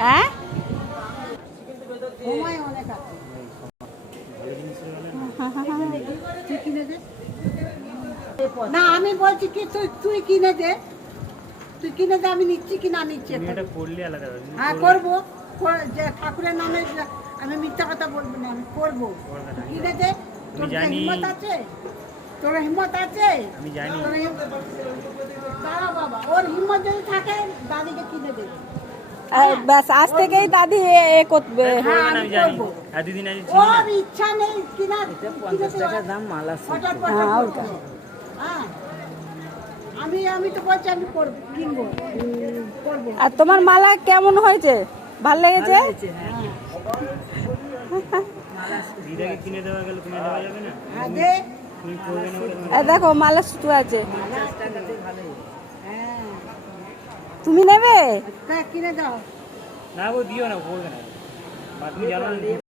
হ্যাঁ না আমি বলছি কি তুই কিনে দে, তুই কিনে দে, আমি নিচ্ছি কিনা নিচ্ছি। হ্যাঁ করবো, যে ঠাকুরের নামে আমি মিথ্যা কথা বলবো না, আমি করবো। কিনে দে, তোর হিম্মত আছে, তোর হিম্মত আছে। দাঁড়া বাবা, ওর হিম্মত যদি থাকে দাদিকে কিনে দে। ব্যাস আজ থেকেই দাদি এ করবে। হ্যাঁ আমি করবো, ওর ইচ্ছা নেই কিনা। 50 টাকা দাম মালা। হ্যাঁ আমি তো বলছি আমি করবো, কিনবো, করবো। আর তোমার মালা কেমন হয়েছে? ভাল লেগেছে? হ্যাঁ দে, দেখো মালা শুধু আছে, হ্যাঁ তুমি নেবে? কিনে দাও। না, ও দিও না, বলবে না।